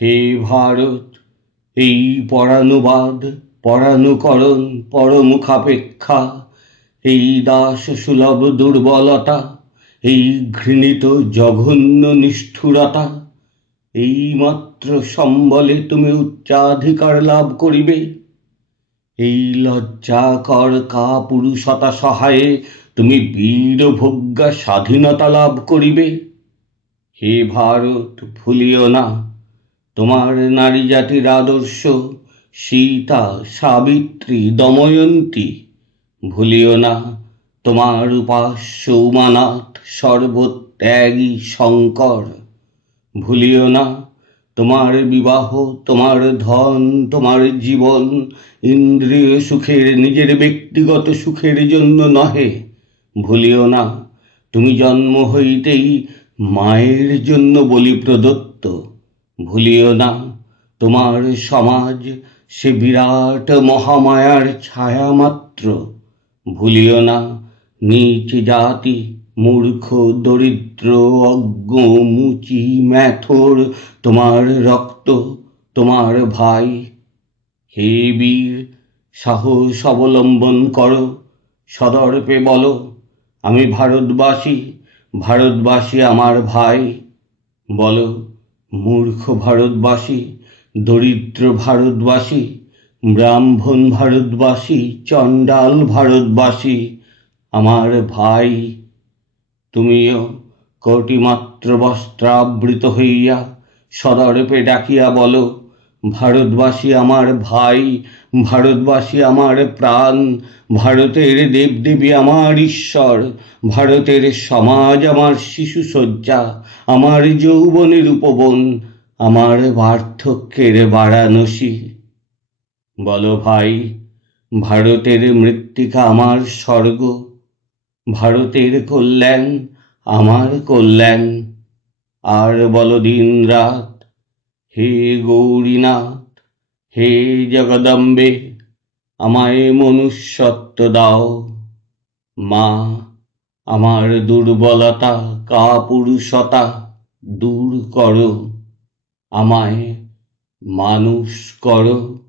হে ভারত, এই পরানুবাদ, পরানুকরণ, পরমুখাপেক্ষা, এই দাস সুলভ দুর্বলতা, এই ঘৃণিত জঘন্য নিষ্ঠুরতা, এই মাত্র সম্বলে তুমি উচ্চাধিকার লাভ করিবে। এই লজ্জাকর কাপুরুষতা সহায়ে তুমি বীরভোগ্যা স্বাধীনতা লাভ করিবে। হে ভারত, ভুলিও না তোমার নারী জাতির আদর্শ, সীতা, সাবিত্রী, দময়ন্তী। ভুলিও না তোমার উপাস্য উমানাথ, সর্বত্যাগী শঙ্কর। ভুলিও না তোমার বিবাহ, তোমার ধন, তোমার জীবন ইন্দ্রিয় সুখের, নিজের ব্যক্তিগত সুখের জন্য নহে। ভুলিও না তুমি জন্ম হইতেই মায়ের জন্য বলি প্রদত্ত। ভুলিও না তোমার সমাজ সে বিরাট মহামায়ার ছায়া মাত্র। ভুলিও না নীচ জাতি, মূর্খ, দরিদ্র, অজ্ঞ, মুচি, ম্যাথর তোমার রক্ত, তোমার ভাই। হে বীর, সাহস অবলম্বন করো, সদর্পে বলো, আমি ভারতবাসী, ভারতবাসী আমার ভাই। বলো, মূর্খ ভারতবাসী, দরিদ্র ভারতবাসী, ব্রাহ্মণ ভারতবাসী, চণ্ডাল ভারতবাসী, আমার ভাই। তুমিও কোটিমাত্র বস্ত্রাবৃত হইয়া সদর্পে ডাকিয়া বলো, ভারতবাসী আমার ভাই, ভারতবাসী আমার প্রাণ, ভারতের দেবদেবী আমার ঈশ্বর, ভারতের সমাজ আমার শিশুশয্যা, আমার যৌবনের উপবন, আমার বার্ধক্যের বারাণসী। বলো ভাই, ভারতের মৃত্তিকা আমার স্বর্গ, ভারতের কল্যাণ আমার কল্যাণ। আর বলো দিন রাত, হে গৌরীনাথ, হে জগদম্বে, আমায় মনুষ্যত্ব দাও। মা, আমার দুর্বলতা, কাপুরুষতা দূর করো, আমায় মানুষ করো।